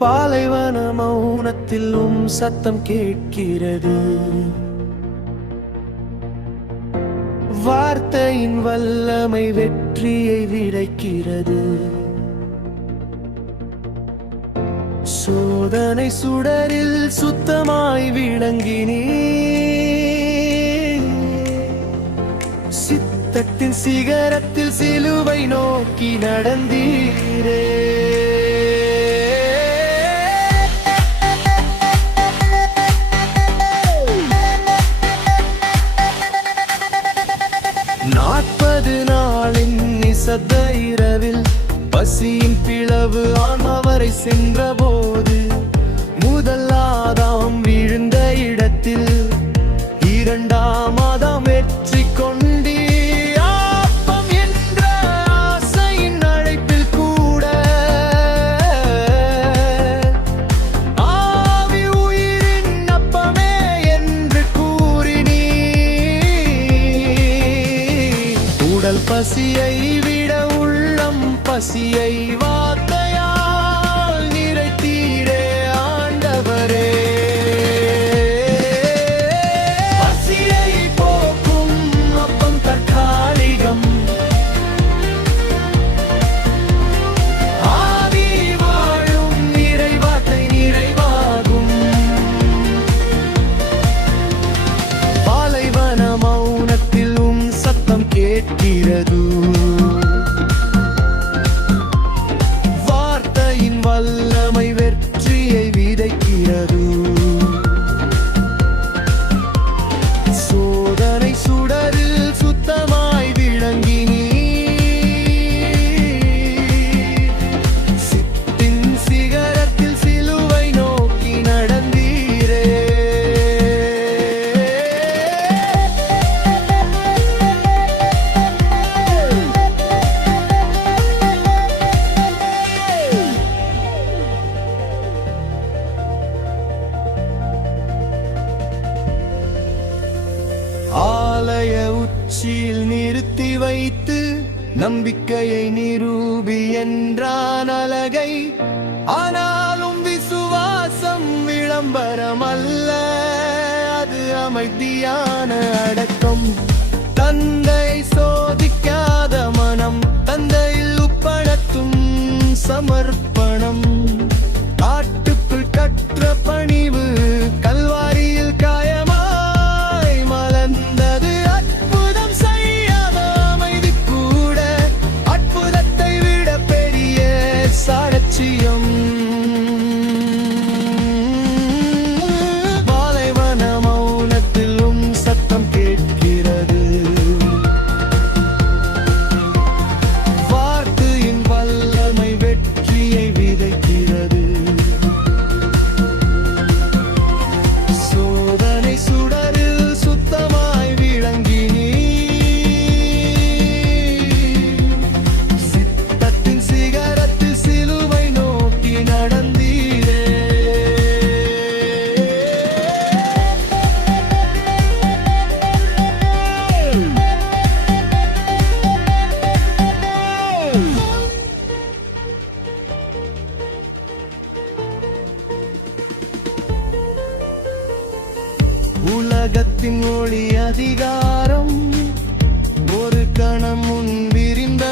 பாலைவன மௌனத்தில் சத்தம் கேட்கிறது. வார்த்தையின் வல்லமை வெற்றியை விதைக்கிறது. சோதனை சுடரில் சுத்தமாய் விளங்கினீ, சித்தத்தின் சிகரத்தில் சிலுவை நோக்கி நடந்தீரே. நிசப்த இரவில் பசியின் பிளவு ஆன்மாவரை சென்றபோது, முதல் ஆதாம் விழுந்த இடத்தில் இரண்டாம் ஆதாம் வெற்றி கொண்டீ. அப்பம் என்ற ஆசையின் அழைப்பில் கூட ஆவி உயிரின் அப்பமே என்று கூறினீ. உடல் பசியை பசியை வார்த்தையால் நிறைத்தீரே ஆண்டவரே. பசியை போக்கும் அப்பம் தற்காலிகம், ஆவி வாழும் இறைவார்த்தை நிறைவாகும். பாலைவன மௌனத்தில் சத்தம் கேட்கிறது. வல்லமை வெற்றியை விதைக்கிறது. சோதனை சுடரில் சுத்தமாய் விளங்கினீ, சித்தின் சிகரத்தில் சிலுவை நோக்கி நடந்தீரே. ஆலய உச்சியில் நிறுத்தி வைத்து நம்பிக்கையை நிரூபி என்றான் அழகை. ஆனாலும் விசுவாசம் விளம்பரம் அல்ல, அது அமைதியான அடக்கம். தந்தை சோதிக்காத மனம், தந்தையில் உட்படுத்தும் சமர்ப்பணம். காட்டுக்குள் கற்ற பணிவு கல்வாரியில் காயமா சாட்சியம். பாலைவன மௌனத்திலும் சத்தம் கேட்கிறது. வார்த்தையின் வல்லமை வெற்றியை விதைக்கிறது. சோதனை சுடரில் சுத்தமாய் விளங்கினீ, சித்தத்தின் சிகரத்தில் சிலுவை நோக்கி நடந்தீரே. உலகத்தின் ஒளி அதிகாரம் ஒரு கணம் முன் விரிந்த